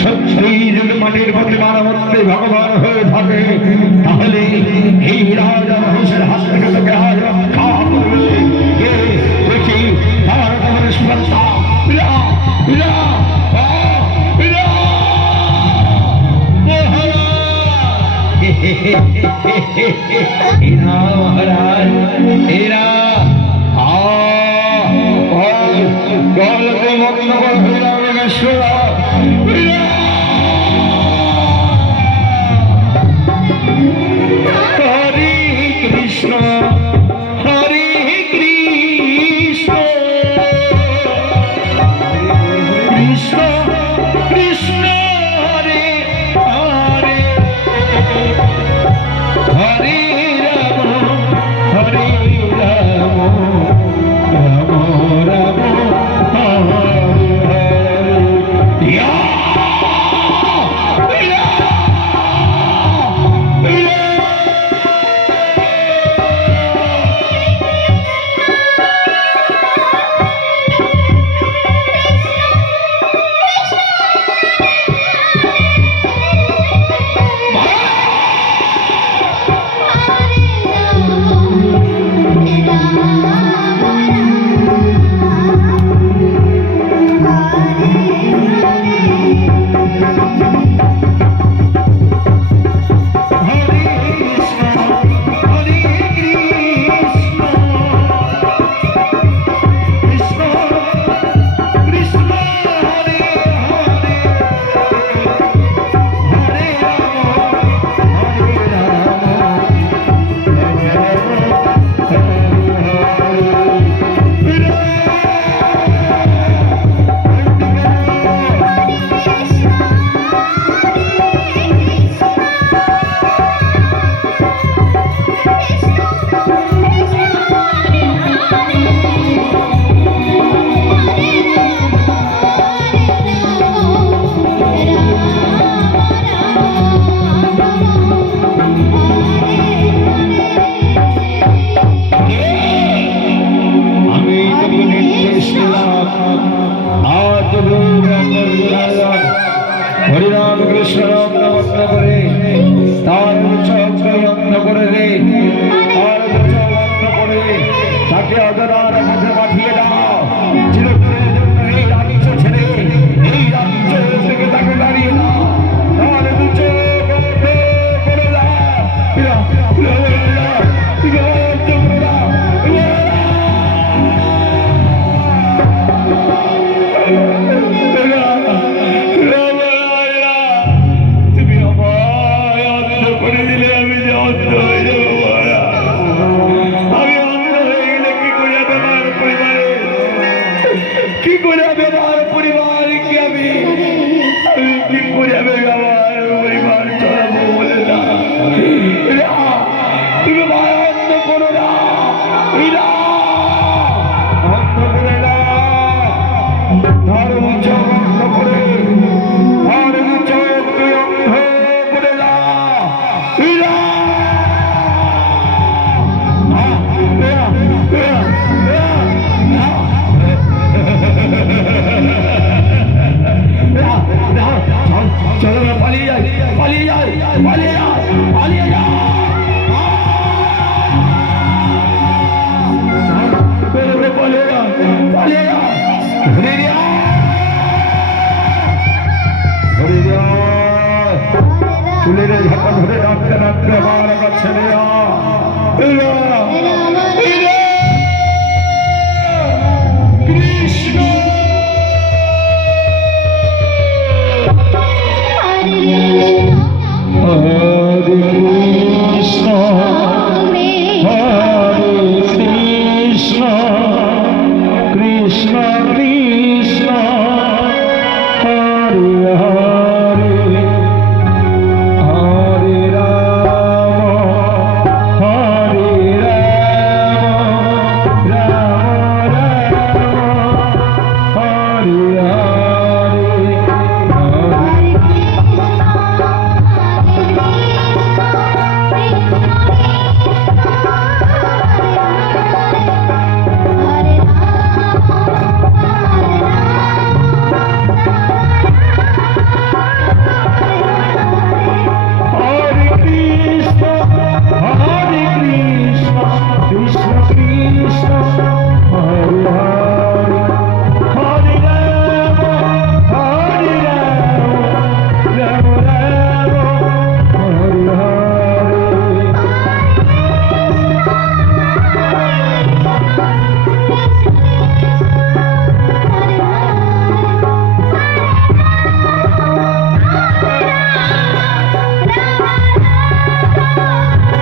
সত্যি যদি মাটির প্রতিমার মধ্যে ভগবান হয়ে থাকে তাহলে এই রাজা মানুষের হাত থেকে তোকে আজ রক্ষা করবে। কে দেখি তার তোমার স্পর্শা ইরা ইরা ইরা ইরা মহারাজ ইরা গলকে মগ্ন করে হরিরামেশ্বর হরে কৃষ্ণ হরে কৃষ্ণ কৃষ্ণ কৃষ্ণ হরে হরে হরে রাম হরে রাম রাম রাম হরে হরে ইয়া হরিরাম কৃষ্ণ অন্ন করে তার অন্ন করে রে তার অন্ন করে তাকে অজরার মধ্যে পাঠিয়ে দাও চিরদিনের জন্য এই রাজ্য ছেড়ে এই রাজ্য থেকে তাকে দাঁড়িয়ে দাও তার করে দাও কি করে আমার পরিবার কি আমি কি করে আমার পরিবার চলাবো বলে না তুমি অন্ধ করো না অন্ধ করে না ধর্ম অন্ধ করে ধর্ম চোখকে অন্ধ করে না চলো না পালিয়ে যাই পালিয়ে যাই পালিয়ে যাই পালিয়ে যাই পালিয়ে চুলের ঝাঁকা ধরে ডাকতে ডাকতে আমার কাছে